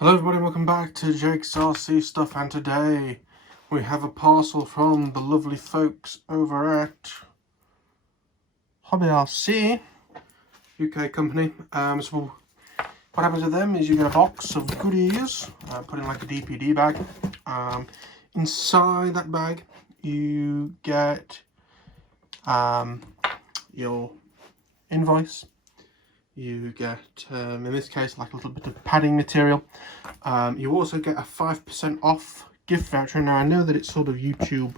Hello everybody, welcome back to Jake's RC Stuff, and today we have a parcel from the lovely folks over at HobbyRC, UK company. So what happens with them is you get a box of goodies, put in like a DPD bag. Inside that bag you get your invoice. You get, in this case, like a little bit of padding material. You also get a 5% off gift voucher. Now, I know that it's sort of YouTube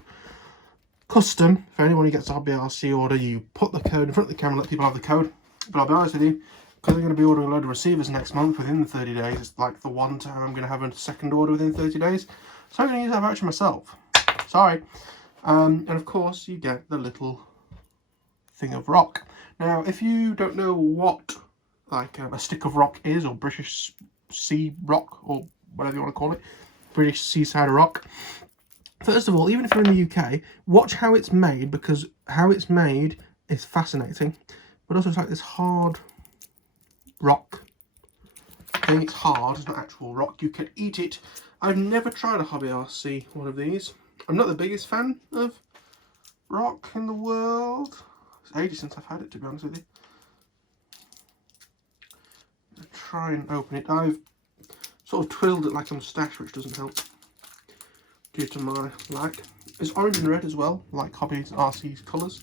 custom. For anyone who gets a HobbyRC order, you put the code in front of the camera, let people have the code. But I'll be honest with you, because I'm going to be ordering a load of receivers next month within the 30 days, it's like the one time I'm going to have a second order within 30 days. So I'm going to use that voucher myself. Sorry. And of course, you get the little thing of rock. Now, if you don't know what like a stick of rock is, or British sea rock, or whatever you want to call it, British seaside rock. First of all, even if you're in the UK, watch how it's made, because how it's made is fascinating. But also it's like this hard rock. I think it's hard, it's not actual rock. You can eat it. I've never tried a HobbyRC one of these. I'm not the biggest fan of rock in the world. It's ages since I've had it, to be honest with you. Try and open it. I've sort of twirled it like a moustache, which doesn't help due to my like. It's orange and red as well, like HobbyRC's colours.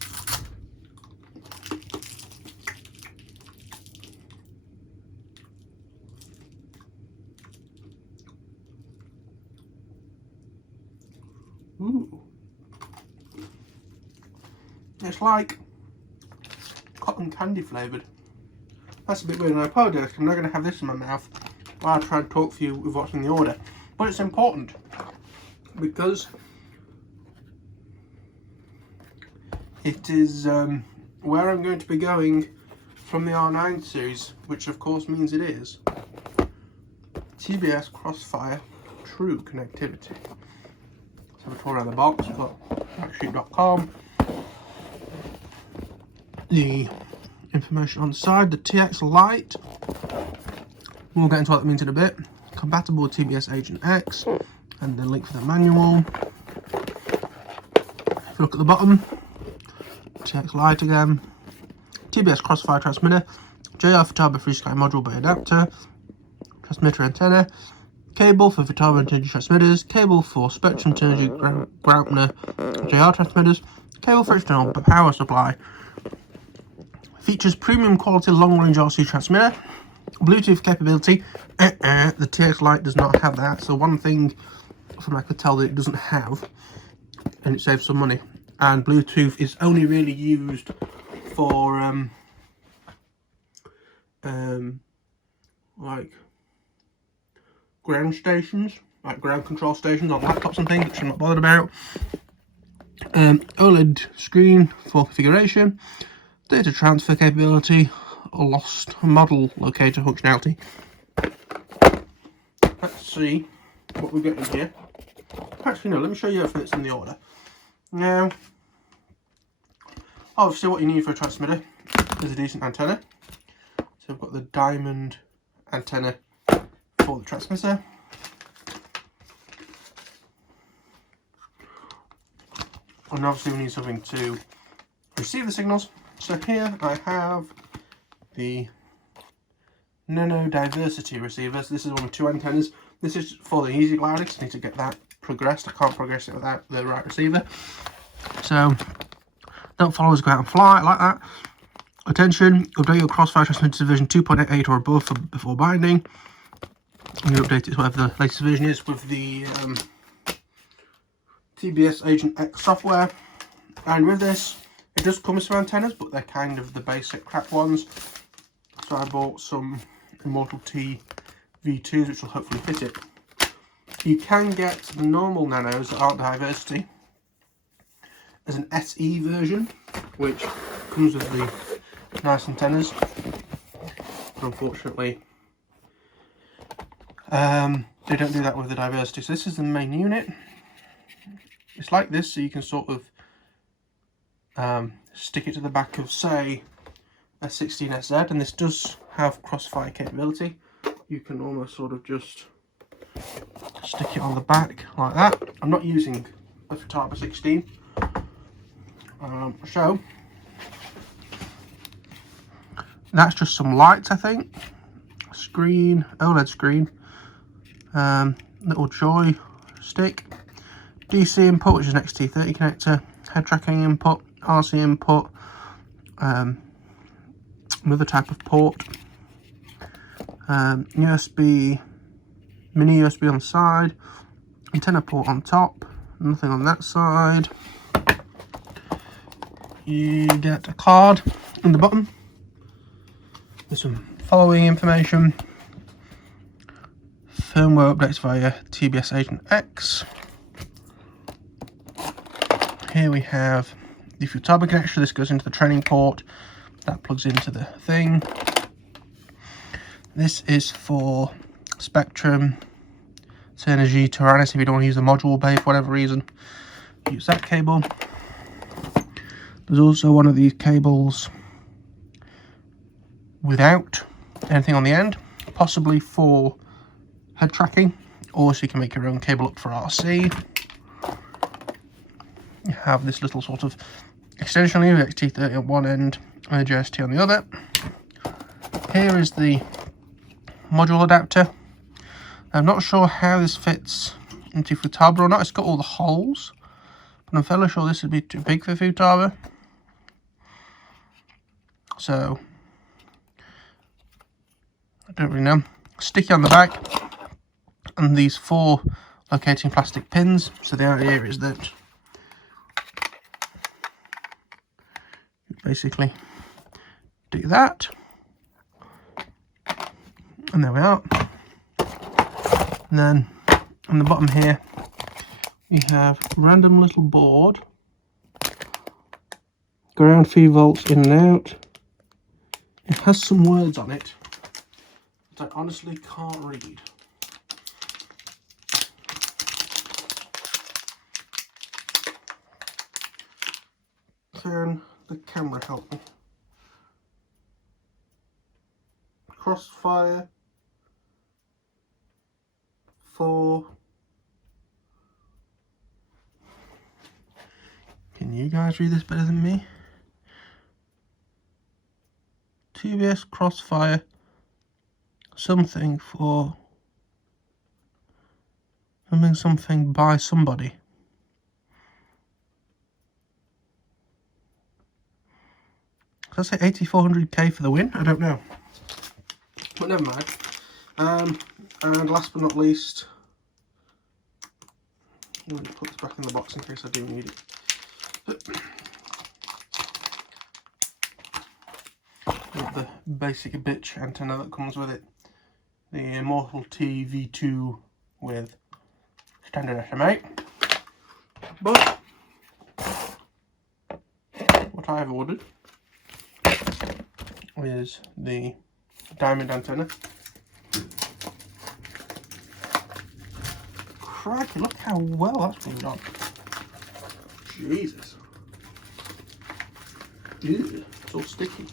Ooh. It's like cotton candy flavoured. That's a bit weird, and I apologise, I'm not going to have this in my mouth while I try and talk for you with what's in the order. But it's important, because it is where I'm going to be going from the R9 series, which of course means it is TBS Crossfire True Connectivity. Let's have a tour around the box. We've got backsheet.com. The information on the side, the TX Lite. We'll get into what that means in a bit. Compatible with TBS Agent X, and the link for the manual. If you look at the bottom, TX Lite again, TBS Crossfire transmitter, JR photography FrSky module by adapter, transmitter antenna, cable for photography and transmitters, cable for Spectrum Energy Groutner JR transmitters, cable for external power supply. Features premium quality long-range RC transmitter, Bluetooth capability. The TX Lite does not have that, so one thing from I could tell that it doesn't have, and it saves some money. And Bluetooth is only really used for like ground stations, like ground control stations on laptops and things, which I'm not bothered about. OLED screen for configuration. Data transfer capability, lost model locator functionality. Let's see what we get in here. Actually, no, let me show you everything that's in the order. Now, obviously what you need for a transmitter is a decent antenna. So we've got the diamond antenna for the transmitter. And obviously we need something to receive the signals. So here I have the Nano Diversity receivers. This is one with two antennas. This is for the easy gliding, so I need to get that progressed. I can't progress it without the right receiver. So don't follow us, go out and fly like that. Attention, update your Crossfire transmitter to version 2.88 or above before binding. You update it to whatever the latest version is with the TBS Agent X software. And with this, it does come with some antennas, but they're kind of the basic crap ones. So I bought some Immortal T V2s, which will hopefully fit it. You can get the normal nanos that aren't Diversity as an SE version, which comes with the nice antennas. But unfortunately, they don't do that with the Diversity. So this is the main unit. It's like this, so you can sort of stick it to the back of, say, a 16SZ, and this does have crossfire capability. You can almost sort of just stick it on the back like that. I'm not using a Futaba 16. So that's just some lights, I think. Screen, OLED screen, little joy stick, DC input, which is an XT30 connector, head tracking input, RC input, another type of port, USB, mini USB on the side, antenna port on top, nothing on that side. You get a card in the bottom with some following information: firmware updates via TBS Agent X. Here we have the Futaba connector. This goes into the training port, that plugs into the thing. This is for Spectrum, Synergy, Tyrannus. If you don't want to use the module bay for whatever reason, use that cable. There's also one of these cables without anything on the end, possibly for head tracking, or so you can make your own cable up for RC. You have this little sort of extension lead with XT30 on one end and a JST on the other. Here is the module adapter. I'm not sure how this fits into Futaba or not. It's got all the holes, but I'm fairly sure this would be too big for Futaba. So I don't really know. Sticky on the back, and these 4 locating plastic pins. So the idea is that you basically do that, and there we are. And then on the bottom here we have a random little board, ground feed volts in and out. It has some words on it that I honestly can't read. Can the camera help me? Crossfire 4. Can you guys read this better than me? TBS Crossfire something for something by somebody. Does that say 8400K for the win? I don't know. But never mind. And last but not least, I'm going to put this back in the box in case I do need it. With the basic bitch antenna that comes with it. The Immortal TV2 with standard SMA. But what I have ordered is the diamond antenna. Crikey, look how well that's been done. Jesus. Ew, it's all sticky.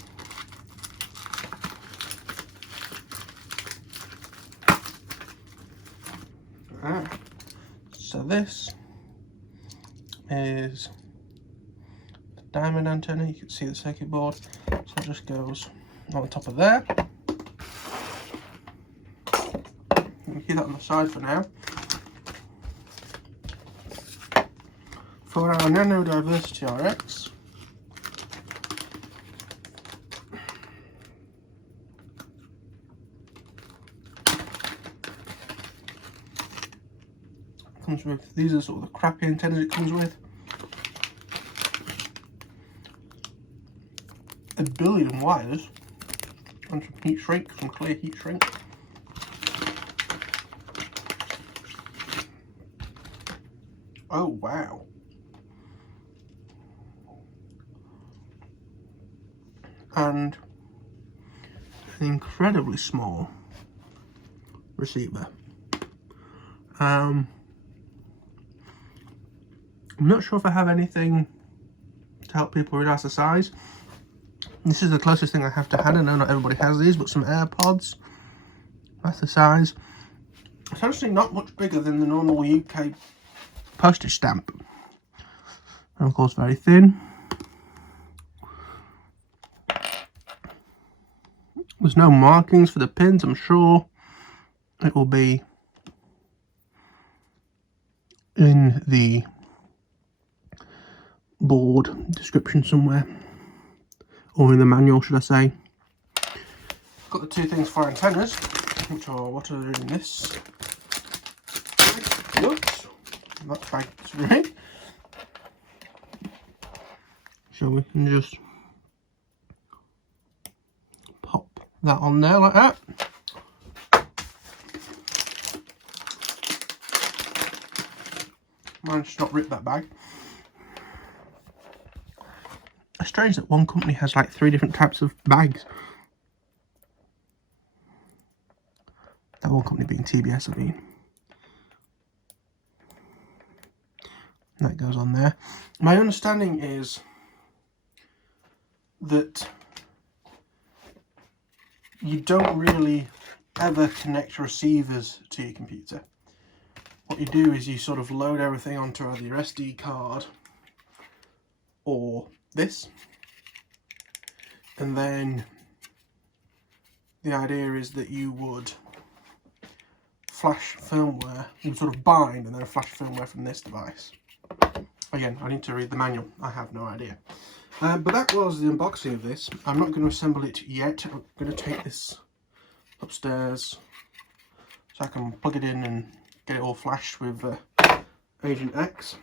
So this is the diamond antenna. You can see the circuit board. So it just goes on top of there. We'll keep that on the side for now. For our Nano Diversity RX, comes with, these are sort of the crappy antennas it comes with. A billion wires and some heat shrink, some clear heat shrink. Oh wow. And an incredibly small receiver. I'm not sure if I have anything to help people realise the size. This is the closest thing I have to hand. I know not everybody has these, but some AirPods. That's the size. It's actually not much bigger than the normal UK postage stamp. And of course very thin. There's no markings for the pins. I'm sure it will be in the board description somewhere, or in the manual, should I say. Got the two things for antennas, which are what are in this. Oops, that bag's right. So we can just pop that on there like that. Managed to not rip that bag. It's strange that one company has like 3 different types of bags. That one company being TBS, I mean. That goes on there. My understanding is that you don't really ever connect receivers to your computer. What you do is you sort of load everything onto either your SD card or this, and then the idea is that you would flash firmware, you would sort of bind and then flash firmware from this device. Again, I need to read the manual, I have no idea. But that was the unboxing of this. I'm not going to assemble it yet. I'm going to take this upstairs so I can plug it in and get it all flashed with Agent X.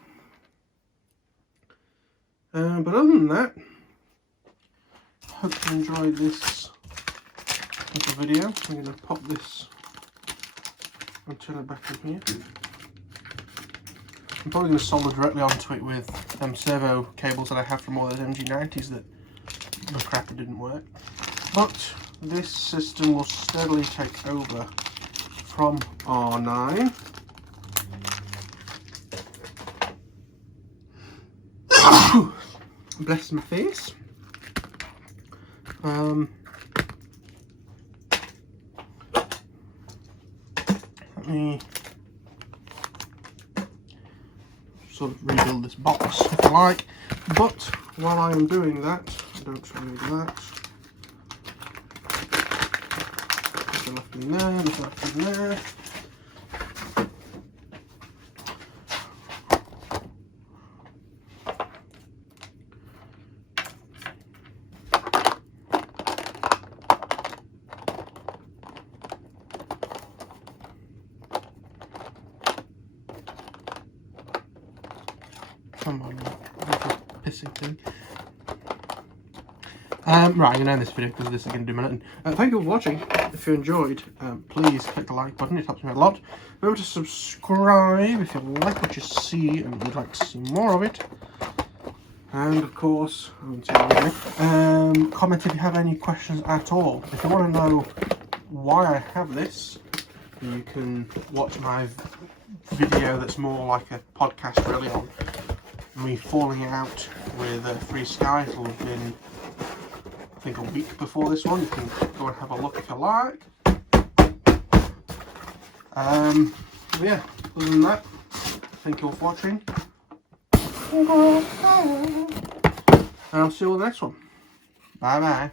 But other than that, I hope you enjoyed this little video. I'm going to pop this antenna back in here. I'm probably going to solder directly onto it with servo cables that I have from all those MG90s that the crapper didn't work. But this system will steadily take over from R9. Bless my face. Let me sort of rebuild this box if I like, but while I am doing that, don't remove that. Nothing left in there, nothing left in there. Come on, little pissing thing. Right, I'm going to end this video because this is going to do my nothing. Thank you for watching. If you enjoyed, please click the like button, it helps me a lot. Remember to subscribe if you like what you see and you'd like to see more of it. And of course, comment if you have any questions at all. If you want to know why I have this, you can watch my video that's more like a podcast really on me falling out with FrSky. It will have been, I think, a week before this one. You can go and have a look if you like. Yeah, other than that, thank you all for watching. And I'll see you all in the next one. Bye bye.